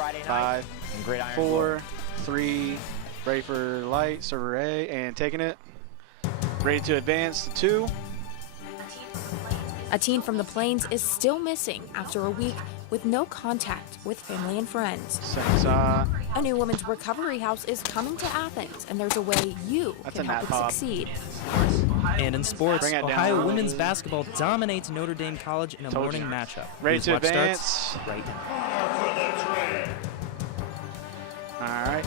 5, 4, 3, ready for light, server A, and taking it. Ready to advance to 2. A teen from the Plains is still missing after a week with no contact with family and friends. A new women's recovery house is coming to Athens, and there's a way you can help it succeed. And in sports, Ohio women's basketball dominates Notre Dame College in a morning matchup. Ready to advance. Starts right now. All right.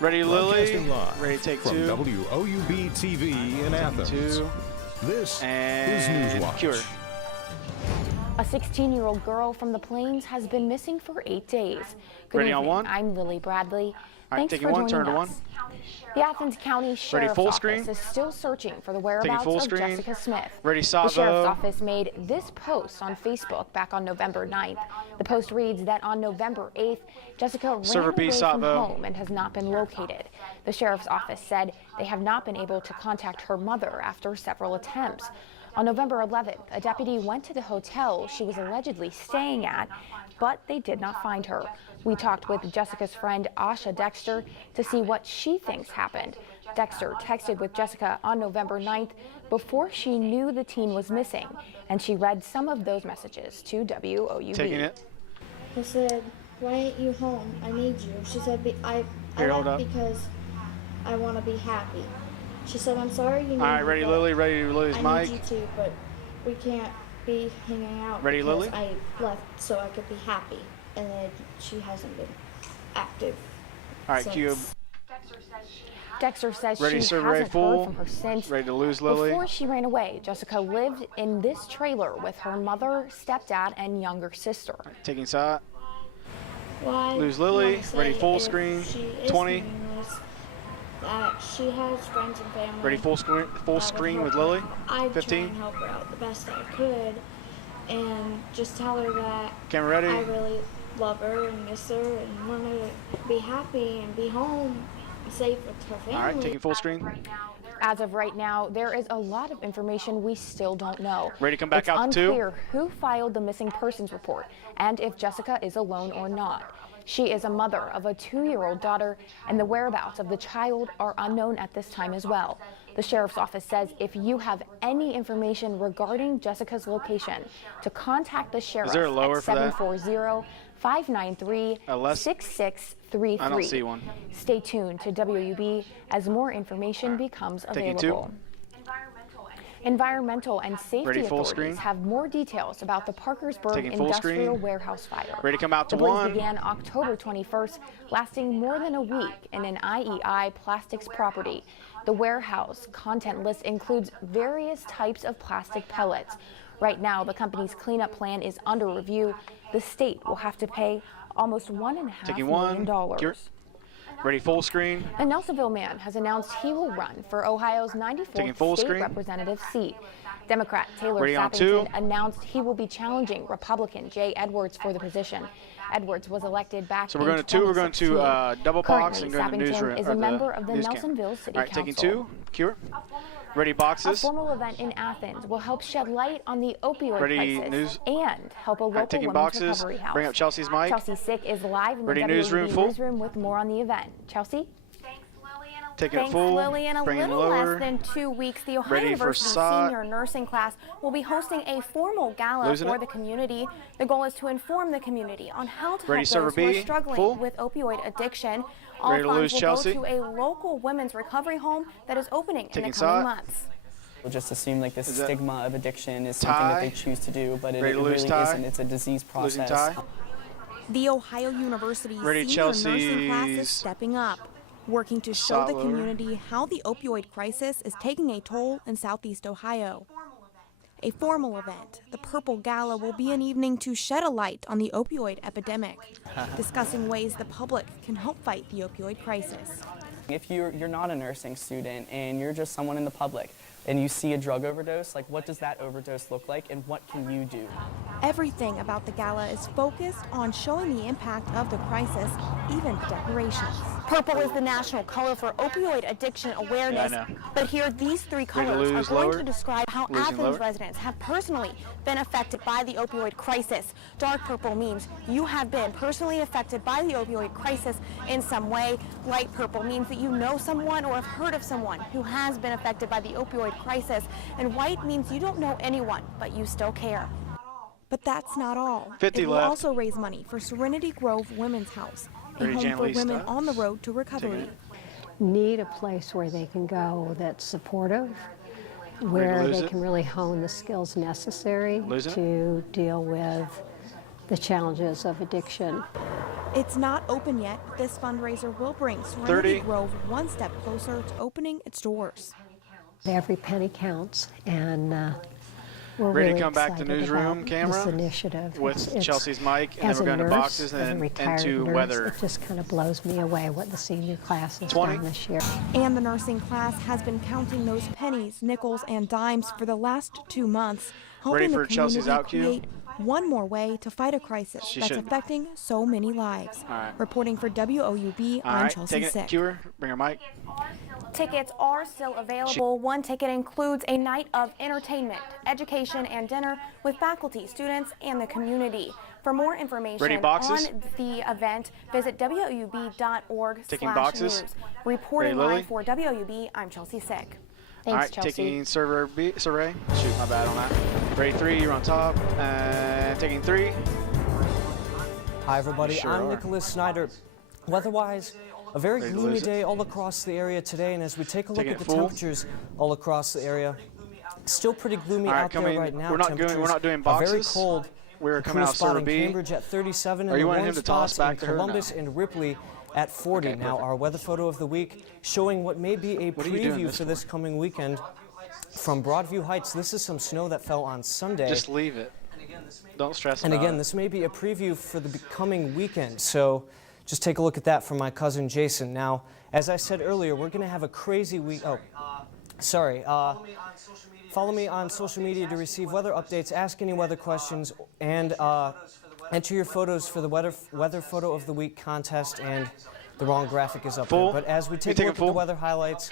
Ready, Lily. Ready to take 2. From WOUB TV in Athens. 2. This and is Newswatch. Cure. A 16-year-old girl from the Plains has been missing for 8 days. Good Ready evening. on 1. I'm Lily Bradley. All right, Thanks taking for 1, joining turn to us. 1. The Athens County Sheriff's Office is still searching for the whereabouts of Jessica Smith. Ready, the Sheriff's Office made this post on Facebook back on November 9th. The post reads that on November 8th, Jessica ran away from home and has not been located. The Sheriff's Office said they have not been able to contact her mother after several attempts. On November 11th, a deputy went to the hotel she was allegedly staying at, but they did not find her. We talked with Jessica's friend Asha Dexter to see what she thinks happened. Dexter texted with Jessica on November 9th before she knew the teen was missing, and she read some of those messages to WOUB. Taking it. I said, "Why ain't you home? I need you." She said, I left because I want to be happy. She said, "I'm sorry you need me." All right, ready, Lily. Ready, Lily's mic. I need you too, but we can't be hanging out. Ready, because Lily? I left so I could be happy, and then she hasn't been active. All right, since. Cube. Dexter says Ready, she hasn't heard from her since. Ready to lose, Lily. Before she ran away, Jessica lived in this trailer with her mother, stepdad, and younger sister. Taking shot. Why Lose Lily. Ready, full screen. 20. She has friends and family. Ready, full screen with Lily. I 15. try and help her out the best I could, and just tell her that Camera ready. I really love her and miss her and want her to be happy and be home and safe with her family. All right, taking full screen. As of right now, there is a lot of information we still don't know. Ready to come back out to 2? It's unclear who filed the missing persons report and if Jessica is alone or not. She is a mother of a 2-year-old daughter, and the whereabouts of the child are unknown at this time as well. The Sheriff's Office says if you have any information regarding Jessica's location, to contact the Sheriff at 740-593-6633. I don't see one. Stay tuned to WOUB as more information becomes available. Environmental and safety authorities have more details about the Parkersburg industrial warehouse fire. Ready to come out to the blaze 1. began October 21st, lasting more than a week in an IEI plastics property. The warehouse content list includes various types of plastic pellets. Right now, the company's cleanup plan is under review. The state will have to pay almost $1.5 million. Ready, full screen. A Nelsonville man has announced he will run for Ohio's 94th state representative seat. Democrat Taylor Sappington announced he will be challenging Republican Jay Edwards for the position. Edwards was elected back in 2016. We're going to double box and go to the newsroom. Is a member of the Nelsonville City Council. All right, taking 2. Cure. Ready, boxes. A formal event in Athens will help shed light on the opioid crisis and help a local women's recovery house. Bring up Chelsea's mic. Chelsea Sick is live in the WOUB newsroom with more on the event. Chelsea? Taking it full. Lily. In a little less than 2 weeks, the Ohio University Senior Nursing class will be hosting a formal gala for the community. The goal is to inform the community on how to help those who are struggling with opioid addiction. All funds will go to a local women's recovery home that is opening in the coming months. We'll just assume like this stigma of addiction is something that they choose to do, but it really isn't. It's a disease process. The Ohio University Senior Nursing class is stepping up, working to show the community how the opioid crisis is taking a toll in Southeast Ohio. A formal event, the Purple Gala, will be an evening to shed a light on the opioid epidemic, discussing ways the public can help fight the opioid crisis. If you're not a nursing student and you're just someone in the public and you see a drug overdose, like what does that overdose look like and what can you do? Everything about the gala is focused on showing the impact of the crisis, even decorations. Purple is the national color for opioid addiction awareness. But here, these three colors are going to describe how Athens residents have personally been affected by the opioid crisis. Dark purple means you have been personally affected by the opioid crisis in some way. Light purple means that you know someone or have heard of someone who has been affected by the opioid crisis. And white means you don't know anyone, but you still care. But that's not all. 50 it will left. also raise money for Serenity Grove Women's House, a home for women on the road to recovery. Need a place where they can go that's supportive, where they can really hone the skills necessary to deal with the challenges of addiction. It's not open yet, but this fundraiser will bring Serenity Grove one step closer to opening its doors. Every penny counts, and we're Ready really to come back to newsroom camera this initiative. with Chelsea's mic, and then we're going to boxes and into weather. It just kind of blows me away what the senior class has done this year. And the nursing class has been counting those pennies, nickels, and dimes for the last 2 months, hoping the community create one more way to fight a crisis that's affecting so many lives. Reporting for WOUB, I'm Chelsea Sick. Cure, bring her mic. Tickets are still available. One ticket includes a night of entertainment, education, and dinner with faculty, students, and the community. For more information on the event, visit woub.org/news. Reporting live for WOUB, I'm Chelsea Sick. Thanks, Chelsea. Taking server B, Survey. Shoot, my bad on that. Ready 3, you're on top. And taking 3. Hi, everybody. I'm Nicholas Snyder. Weather-wise, a very gloomy day all across the area today, and as we take a look at the temperatures all across the area, still pretty gloomy out there right now. We're not doing boxes. Very cold. We're coming out server in B. Cambridge at 37, and the warm warm spots in Columbus and Ripley at 40. Now, our weather photo of the week showing what may be a preview for this coming weekend from Broadview Heights. This is some snow that fell on Sunday. Just leave it. Don't stress about it. And again, this may be a preview for the coming weekend. So just take a look at that from my cousin Jason. Now, as I said earlier, we're going to have a crazy week. Follow me on social media to receive weather updates, ask any weather questions, and enter your photos for the weather photo of the week contest. And the wrong graphic is up there. But as we take a look at the weather highlights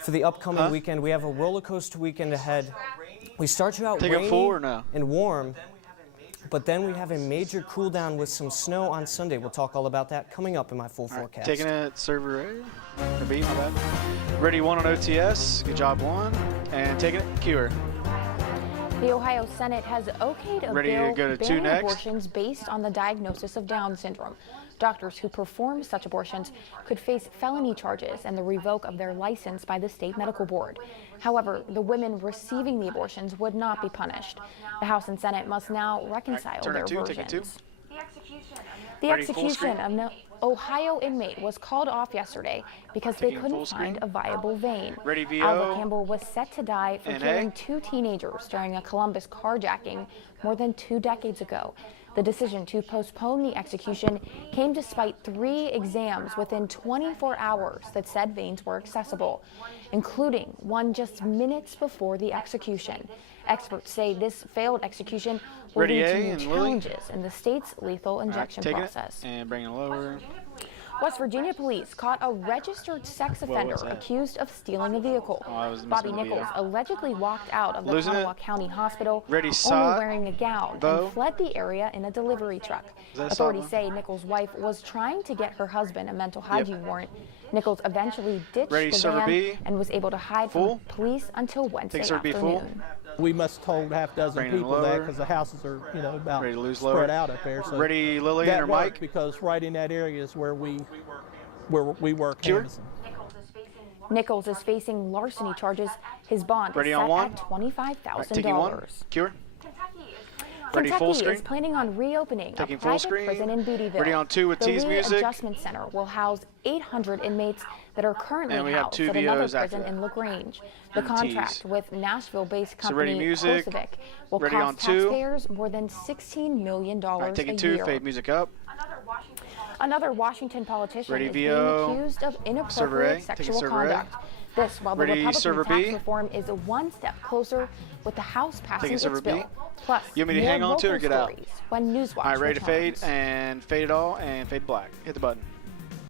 for the upcoming weekend, we have a roller coaster weekend ahead. We start you out rainy and warm, but then we have a major cool down with some snow on Sunday. We'll talk all about that coming up in my full forecast. Taking it, server A, or B, my bad. Ready 1 on OTS, good job 1. And taking it, Cure. The Ohio Senate has okayed a bill banning abortions based on the diagnosis of Down syndrome. Doctors who perform such abortions could face felony charges and the revoke of their license by the state medical board. However, the women receiving the abortions would not be punished. The House and Senate must now reconcile their versions. The execution of an Ohio inmate was called off yesterday because they couldn't find a viable vein. Alva Campbell was set to die for killing 2 teenagers during a Columbus carjacking more than 2 decades ago. The decision to postpone the execution came despite 3 exams within 24 hours that said veins were accessible, including one just minutes before the execution. Experts say this failed execution will lead to new challenges in the state's lethal injection process. And bring it lower. West Virginia police caught a registered sex offender accused of stealing a vehicle. Bobby Nichols allegedly walked out of the Kanawha County Hospital only wearing a gown and fled the area in a delivery truck. Authorities say Nichols' wife was trying to get her husband a mental hygiene warrant. Nichols eventually ditched the van and was able to hide from police until Wednesday afternoon. We must have told half dozen people that because the houses are, about spread out up there. So Ready, Lily, and her mic. Because right in that area is where we work. Nichols is facing larceny charges. His bond is set at $25,000. Cure. Kentucky is planning on reopening a private prison in Beattyville. Ready on 2 with T's music. The Adjustment Center will house 800 inmates that are currently housed at another prison in LaGrange. The contract with Nashville-based company Kosovic will cost taxpayers more than $16 million a year. 2, fade music up. Another Washington politician is being accused of inappropriate sexual conduct. This while the Republican tax reform is one step closer with the House passing its bill. Plus, you want me to hang on to it or get out? When Newswatch ready to fade and fade it all and fade black. Hit the button.